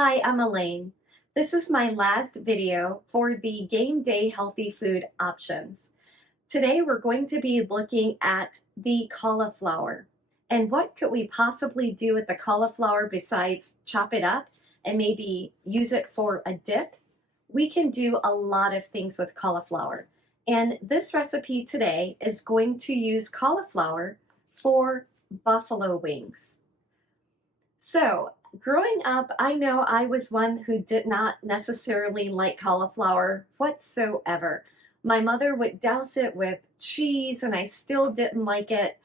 Hi, I'm Elaine. This is my last video for the game day healthy food options. Today we're going to be looking at the cauliflower. And what could we possibly do with the cauliflower besides chop it up and maybe use it for a dip? We can do a lot of things with cauliflower. And this recipe today is going to use cauliflower for buffalo wings. So, growing up, I know I was one who did not necessarily like cauliflower whatsoever. My mother would douse it with cheese, and I still didn't like it.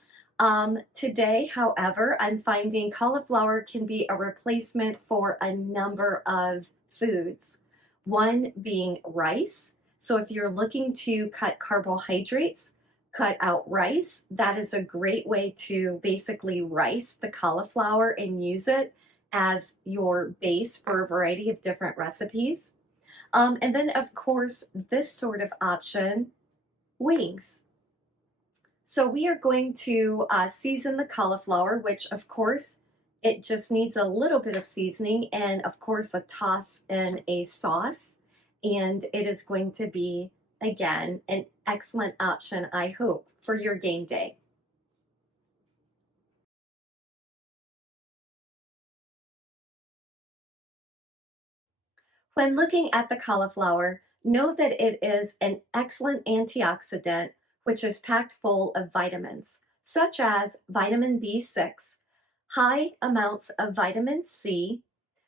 Today, however, I'm finding cauliflower can be a replacement for a number of foods. One being rice. So, if you're looking to cut carbohydrates, cut out rice. That is a great way to basically rice the cauliflower and use it as your base for a variety of different recipes. And then, of course, this sort of option, wings. So we are going to season the cauliflower, which of course, it just needs a little bit of seasoning and of course a toss in a sauce. And it is going to be, again, an excellent option, I hope, for your game day. When looking at the cauliflower, know that it is an excellent antioxidant, which is packed full of vitamins, such as vitamin B6, high amounts of vitamin C.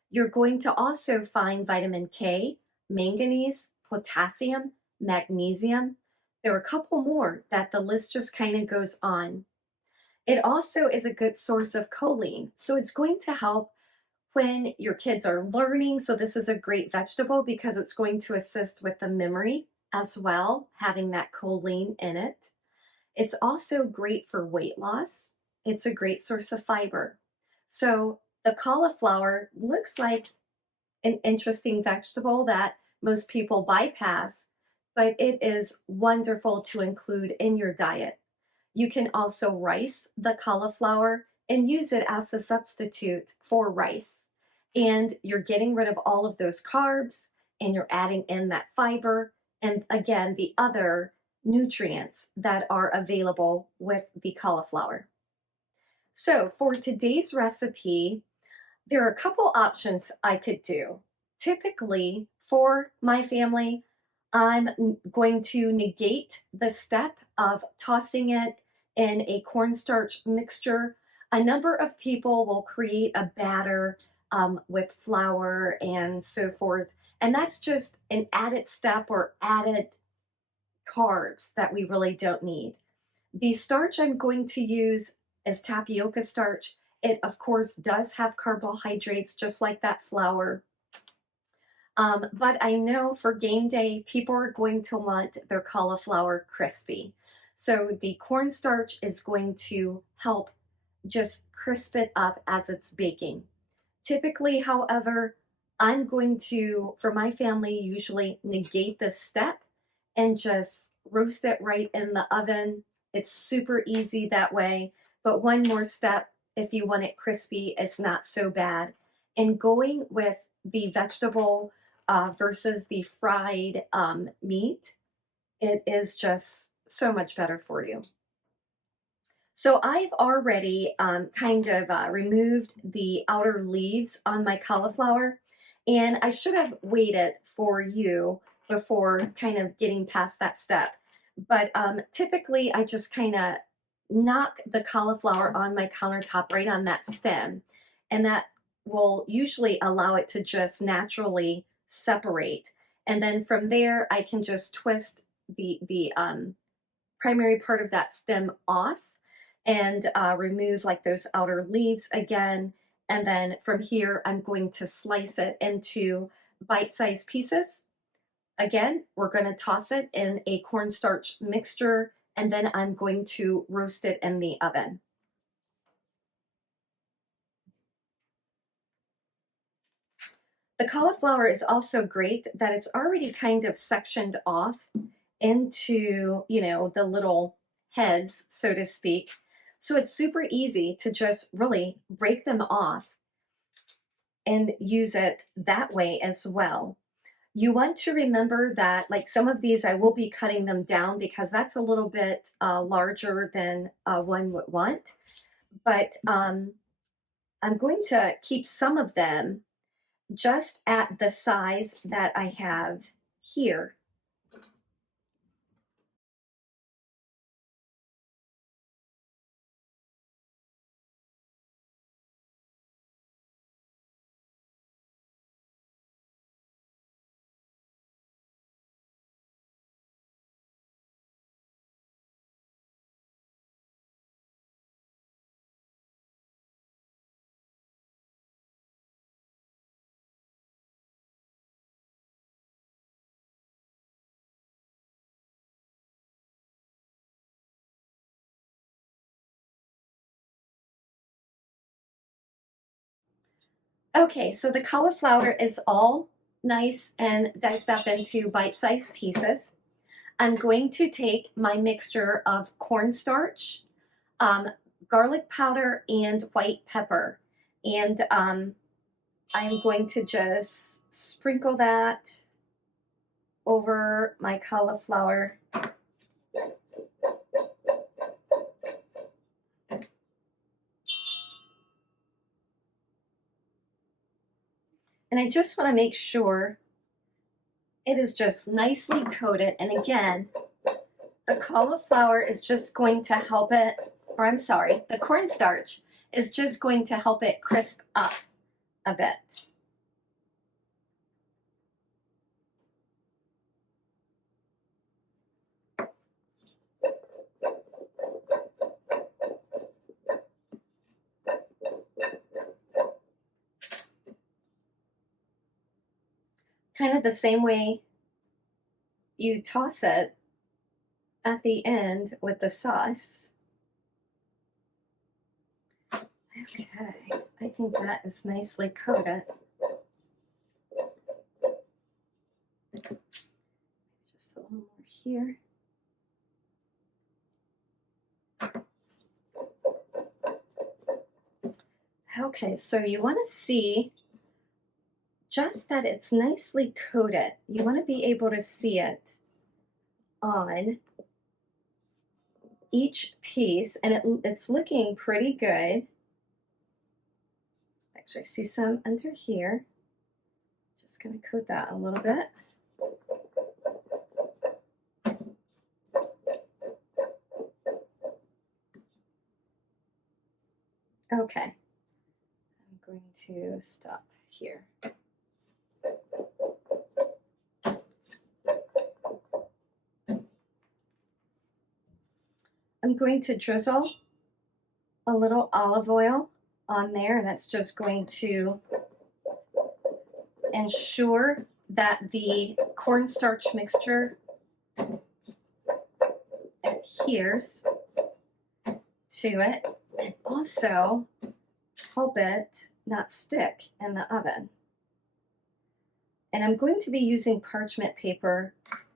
You're going to also find vitamin K, manganese, potassium, magnesium. There are a couple more that the list just kind of goes on. It also is a good source of choline, so it's going to help when your kids are learning. So this is a great vegetable because it's going to assist with the memory as well, having that choline in it. It's also great for weight loss. It's a great source of fiber. So the cauliflower looks like an interesting vegetable that most people bypass, but it is wonderful to include in your diet. You can also rice the cauliflower and use it as a substitute for rice. And you're getting rid of all of those carbs and you're adding in that fiber and again, the other nutrients that are available with the cauliflower. So for today's recipe, there are a couple options I could do. Typically, for my family, I'm going to negate the step of tossing it in a cornstarch mixture. A number of people will create a batter with flour and so forth, and that's just an added step or added carbs that we really don't need. The starch I'm going to use is tapioca starch. It, of course, does have carbohydrates just like that flour. But I know for game day, people are going to want their cauliflower crispy. So the cornstarch is going to help just crisp it up as it's baking. Typically, however, I'm going to, for my family, usually negate this step and just roast it right in the oven. It's super easy that way. But one more step, if you want it crispy, it's not so bad. And going with the vegetable versus the fried meat, it is just so much better for you. So I've already kind of removed the outer leaves on my cauliflower, and I should have waited for you before kind of getting past that step. But typically I just kind of knock the cauliflower on my countertop right on that stem, and that will usually allow it to just naturally separate. And then from there I can just twist the primary part of that stem off and remove like those outer leaves again. And then from here, I'm going to slice it into bite-sized pieces. Again, we're going to toss it in a cornstarch mixture, and then I'm going to roast it in the oven. The cauliflower is also great that it's already kind of sectioned off into, the little heads, so to speak. So it's super easy to just really break them off and use it that way as well. You want to remember that, like some of these, I will be cutting them down because that's a little bit larger than one would want. But I'm going to keep some of them just at the size that I have here. Okay, so the cauliflower is all nice and diced up into bite-sized pieces. I'm going to take my mixture of cornstarch, um, garlic powder, and white pepper. And I'm going to just sprinkle that over my cauliflower. And I just want to make sure it is just nicely coated. And again, the cauliflower is just going to help it, or I'm sorry, the cornstarch is just going to help it crisp up a bit. Kind of the same way you toss it at the end with the sauce. Okay, I think that is nicely coated. Just a little more here. Okay, so you want to see just that it's nicely coated. You want to be able to see it on each piece, and it's looking pretty good. Actually, I see some under here. Just going to coat that a little bit. Okay, I'm going to stop here. I'm going to drizzle a little olive oil on there, and that's just going to ensure that the cornstarch mixture adheres to it, and also help it not stick in the oven. And I'm going to be using parchment paper,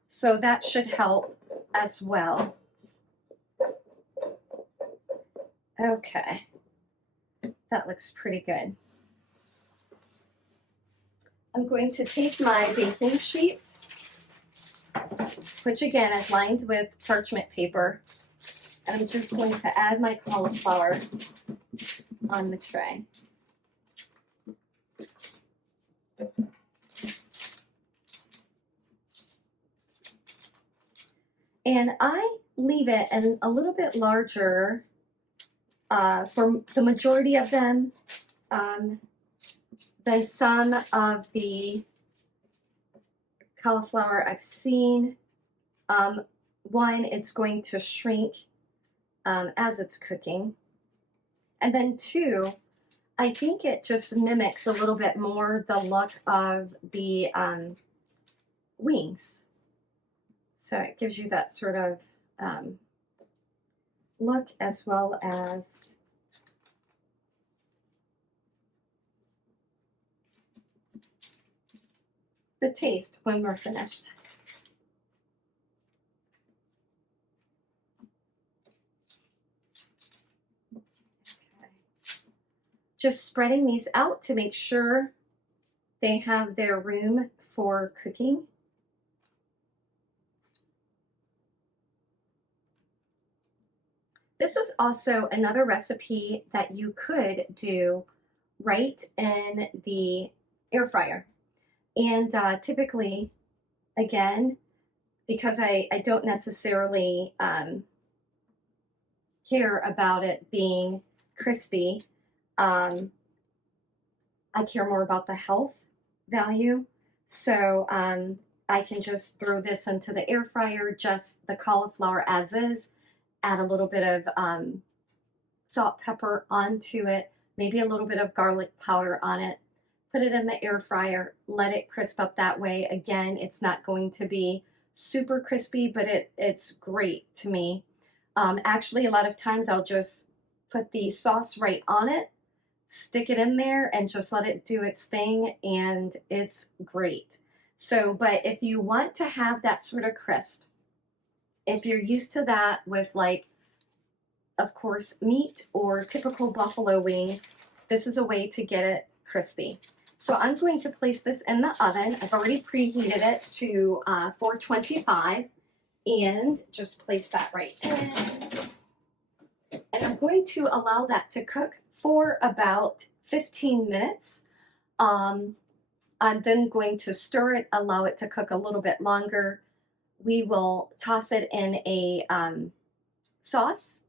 so that should help as well. Okay, that looks pretty good. I'm going to take my baking sheet, which again is lined with parchment paper, and I'm just going to add my cauliflower on the tray. And I leave it in a little bit larger for the majority of them than some of the cauliflower I've seen. One, it's going to shrink as it's cooking. And then two, I think it just mimics a little bit more the look of the wings. So it gives you that sort of look, as well as the taste when we're finished. Okay. Just spreading these out to make sure They have their room for cooking. This is also another recipe that you could do right in the air fryer. And typically, again, because I don't necessarily care about it being crispy, I care more about the health value. So I can just throw this into the air fryer, just the cauliflower as is, add a little bit of salt, pepper onto it, maybe a little bit of garlic powder on it, put it in the air fryer, let it crisp up that way. Again, it's not going to be super crispy, but it's great to me. Actually, a lot of times I'll just put the sauce right on it, stick it in there, and just let it do its thing, and it's great. So, but if you want to have that sort of crisp, if you're used to that with, like, of course, meat or typical buffalo wings, this is a way to get it crispy. So I'm going to place this in the oven. I've already preheated it to 425 and just place that right in. And I'm going to allow that to cook for about 15 minutes. I'm then going to stir it, allow it to cook a little bit longer. We will toss it in a sauce,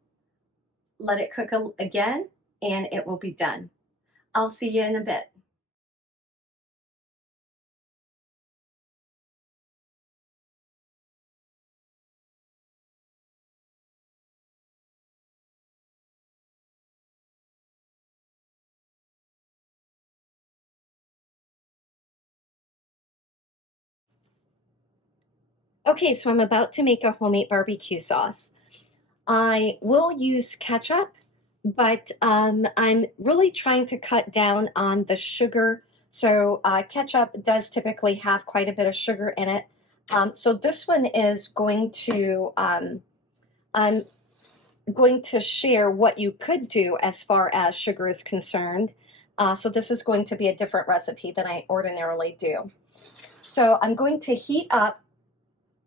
let it cook again, and it will be done. I'll see you in a bit. Okay, so I'm about to make a homemade barbecue sauce. I will use ketchup, but I'm really trying to cut down on the sugar. So ketchup does typically have quite a bit of sugar in it. So this one is going to, I'm going to share what you could do as far as sugar is concerned. So this is going to be a different recipe than I ordinarily do. So I'm going to heat up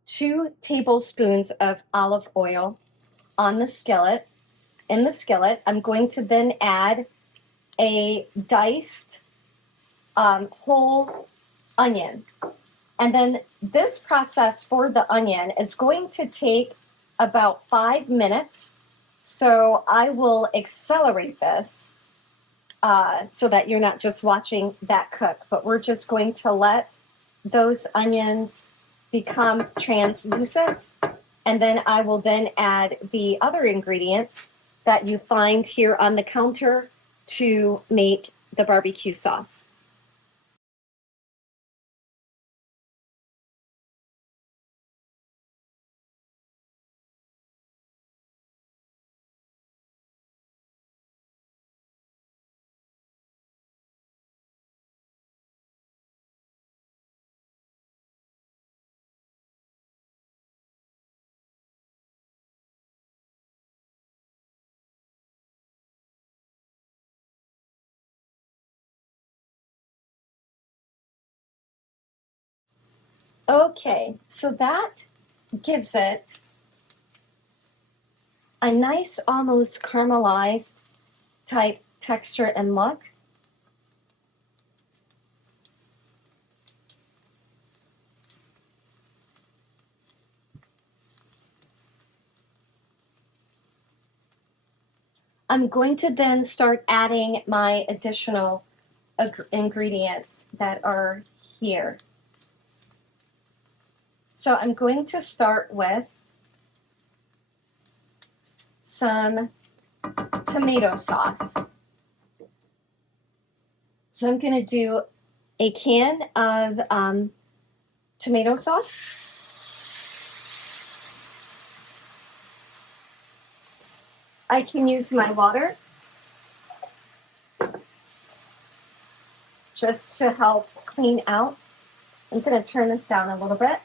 2 tablespoons of olive oil on the skillet. In the skillet, I'm going to then add a diced whole onion. And then this process for the onion is going to take about 5 minutes. So I will accelerate this so that you're not just watching that cook, but we're just going to let those onions become translucent. And then I will then add the other ingredients that you find here on the counter to make the barbecue sauce. Okay, so that gives it a nice, almost caramelized type texture and look. I'm going to then start adding my additional ingredients that are here. So I'm going to start with some tomato sauce. So I'm going to do a can of tomato sauce. I can use my water just to help clean out. I'm going to turn this down a little bit.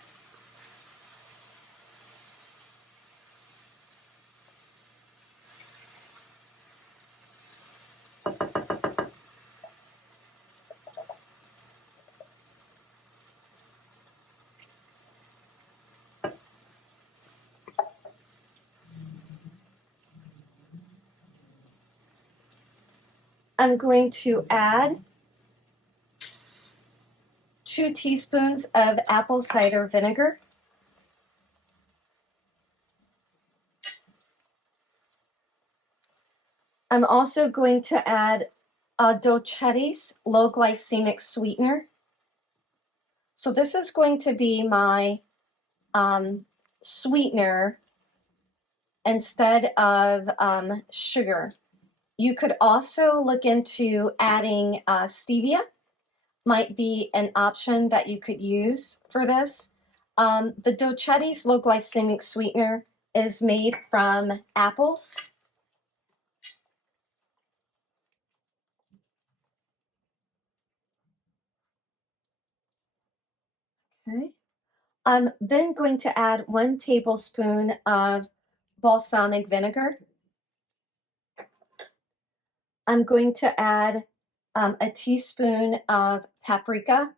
I'm going to add 2 teaspoons of apple cider vinegar. I'm also going to add Dolcetti's low glycemic sweetener. So this is going to be my sweetener instead of sugar. You could also look into adding stevia, might be an option that you could use for this. The Dolcetti's low glycemic sweetener is made from apples. Okay. I'm then going to add 1 tablespoon of balsamic vinegar. I'm going to add a teaspoon of paprika.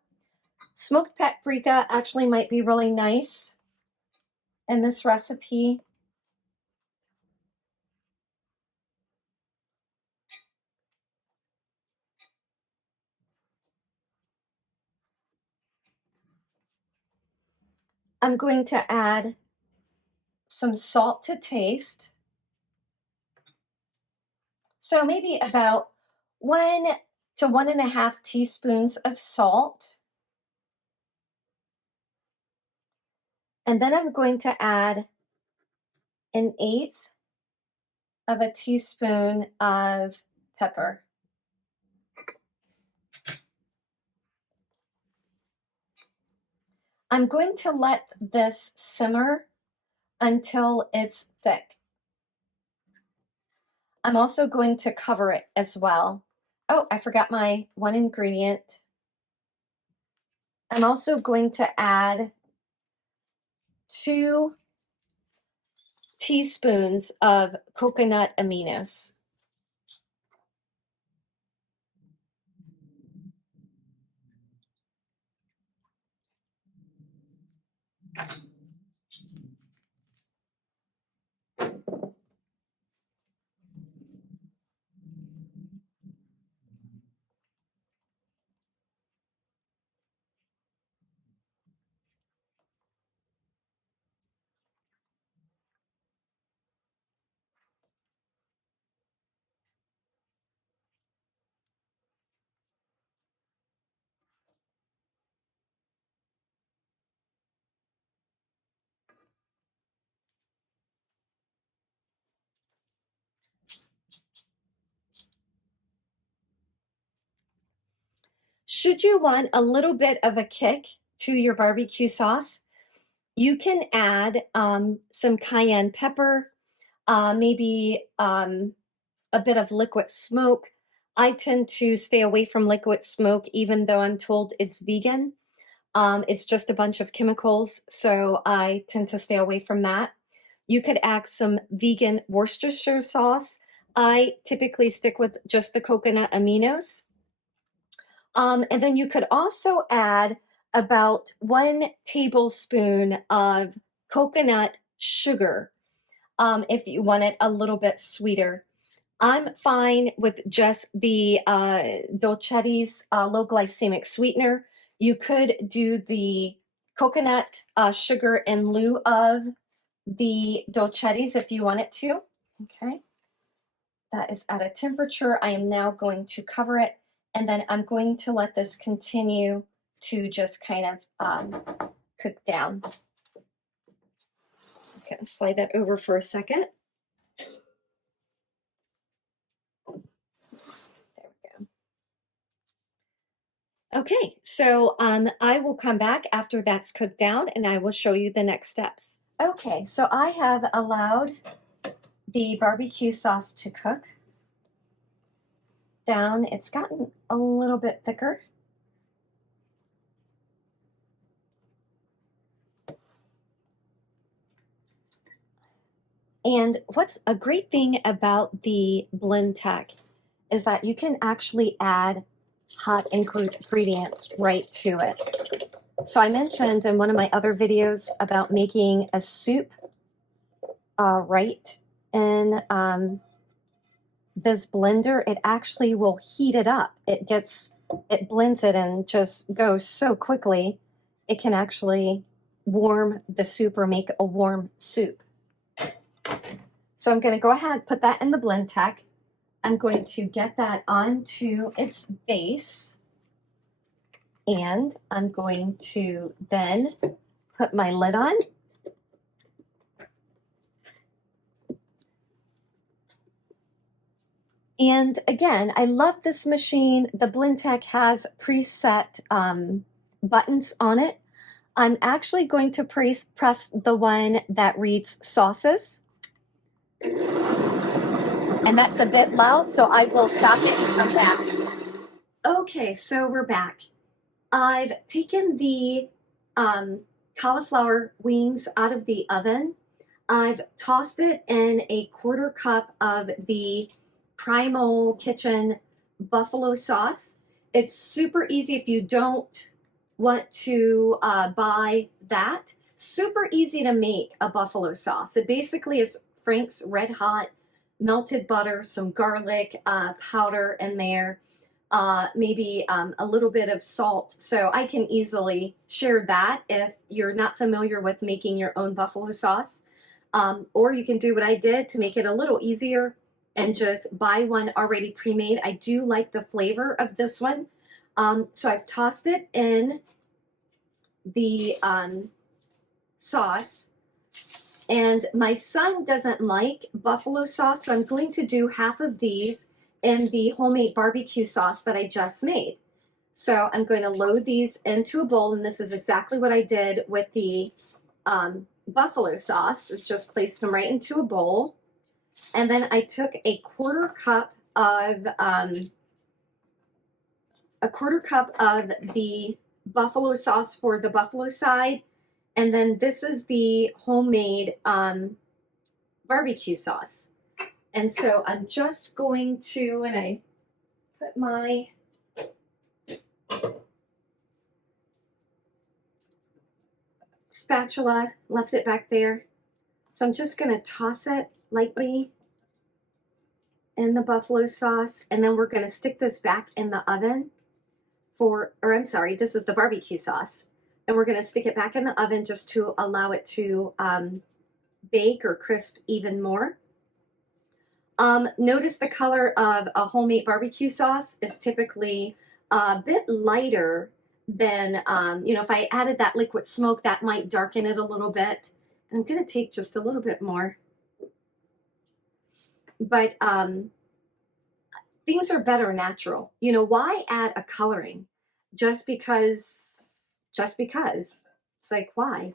Smoked paprika actually might be really nice in this recipe. I'm going to add some salt to taste. So maybe about 1 to 1.5 teaspoons of salt. And then I'm going to add 1/8 of a teaspoon of pepper. I'm going to let this simmer until it's thick. I'm also going to cover it as well. Oh, I forgot my one ingredient. I'm also going to add 2 teaspoons of coconut aminos. Should you want a little bit of a kick to your barbecue sauce, you can add some cayenne pepper, maybe a bit of liquid smoke. I tend to stay away from liquid smoke, even though I'm told it's vegan. It's just a bunch of chemicals, so I tend to stay away from that. You could add some vegan Worcestershire sauce. I typically stick with just the coconut aminos. And then you could also add about 1 tablespoon of coconut sugar if you want it a little bit sweeter. I'm fine with just the Dolcetti's low glycemic sweetener. You could do the coconut sugar in lieu of the Dolcetti's if you wanted to. Okay, that is at a temperature. I am now going to cover it, and then I'm going to let this continue to just kind of cook down. I'm going to slide that over for a second. Okay, so I will come back after that's cooked down and I will show you the next steps. Okay, so I have allowed the barbecue sauce to cook down. It's gotten a little bit thicker. And what's a great thing about the blend tech is that you can actually add hot ingredients right to it. So I mentioned in one of my other videos about making a soup right in this blender, it actually will heat it up. It blends it and just goes so quickly. It can actually warm the soup or make a warm soup. So I'm going to go ahead and put that in the blend tech. I'm going to get that onto its base. And I'm going to then put my lid on. And again, I love this machine. The BlendTech has preset buttons on it. I'm actually going to press the one that reads sauces. And that's a bit loud, so I will stop it and come back. Okay, so we're back. I've taken the cauliflower wings out of the oven. I've tossed it in a 1/4 cup of the Primal Kitchen buffalo sauce. It's super easy if you don't want to buy that. Super easy to make a buffalo sauce. It basically is Frank's Red Hot melted butter, some garlic powder in there, maybe a little bit of salt. So I can easily share that if you're not familiar with making your own buffalo sauce. Or you can do what I did to make it a little easier and just buy one already pre-made. I do like the flavor of this one. So I've tossed it in the sauce. And my son doesn't like buffalo sauce, so I'm going to do half of these in the homemade barbecue sauce that I just made. So I'm going to load these into a bowl, and this is exactly what I did with the buffalo sauce. Is just place them right into a bowl. And then I took a 1/4 cup of the buffalo sauce for the buffalo side. And then this is the homemade barbecue sauce. And so I'm just going to, and I put my spatula, left it back there. So I'm just going to toss it lightly in the buffalo sauce. And then we're going to stick this back in the oven this is the barbecue sauce. And we're going to stick it back in the oven just to allow it to bake or crisp even more. Notice the color of a homemade barbecue sauce is typically a bit lighter than, if I added that liquid smoke, that might darken it a little bit. And I'm going to take just a little bit more. But things are better natural. Why add a coloring? Just because. It's like, why?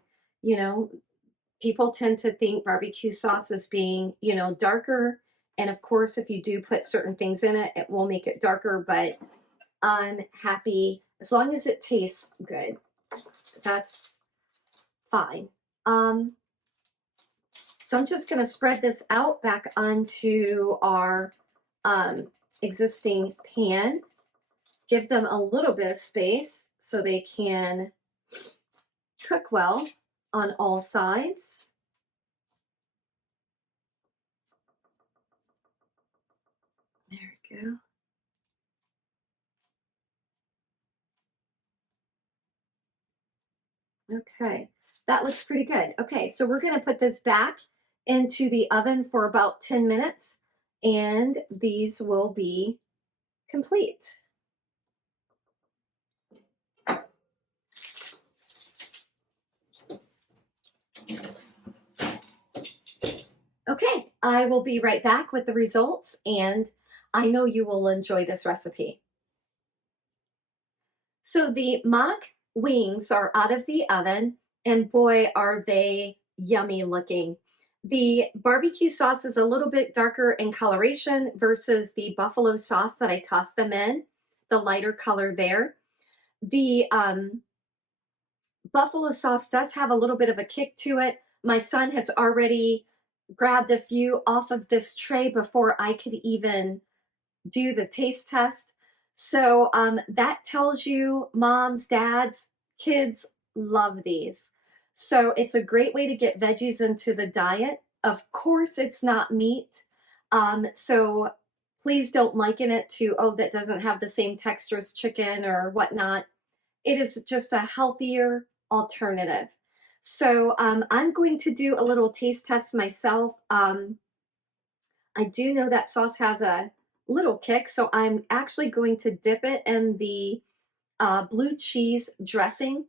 People tend to think barbecue sauce as being, darker. And of course, if you do put certain things in it, it will make it darker, but I'm happy as long as it tastes good. That's fine. So I'm just going to spread this out back onto our existing pan. Give them a little bit of space so they can cook well on all sides. There we go. Okay, that looks pretty good. Okay, so we're going to put this back into the oven for about 10 minutes, and these will be complete. Okay, I will be right back with the results, and I know you will enjoy this recipe. So the mock wings are out of the oven, and boy, are they yummy looking. The barbecue sauce is a little bit darker in coloration versus the buffalo sauce that I tossed them in, the lighter color there. The buffalo sauce does have a little bit of a kick to it. My son has already grabbed a few off of this tray before I could even do the taste test. So that tells you, moms, dads, kids love these. So it's a great way to get veggies into the diet. Of course, it's not meat. So Please don't liken it to, oh, that doesn't have the same texture as chicken or whatnot. It is just a healthier alternative. So I'm going to do a little taste test myself. I do know that sauce has a little kick, so I'm actually going to dip it in the blue cheese dressing.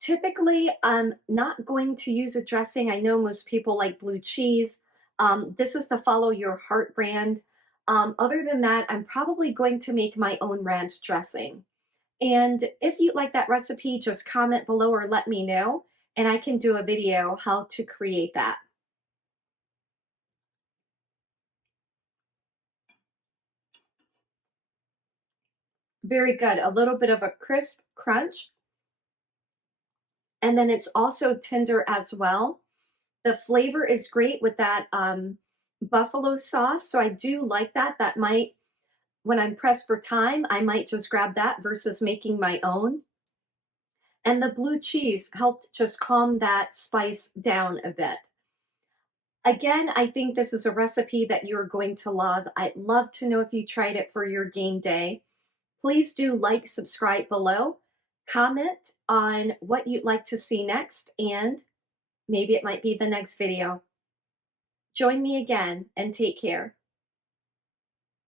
Typically, I'm not going to use a dressing. I know most people like blue cheese. This is the Follow Your Heart brand. Other than that, I'm probably going to make my own ranch dressing. And if you like that recipe, just comment below or let me know, and I can do a video how to create that. Very good. A little bit of a crisp crunch, and then it's also tender as well. The flavor is great with that buffalo sauce, so I do like that. That might, when I'm pressed for time, I might just grab that versus making my own. And the blue cheese helped just calm that spice down a bit. Again, I think this is a recipe that you're going to love. I'd love to know if you tried it for your game day. Please do like, subscribe below, comment on what you'd like to see next, and maybe it might be the next video. Join me again and take care.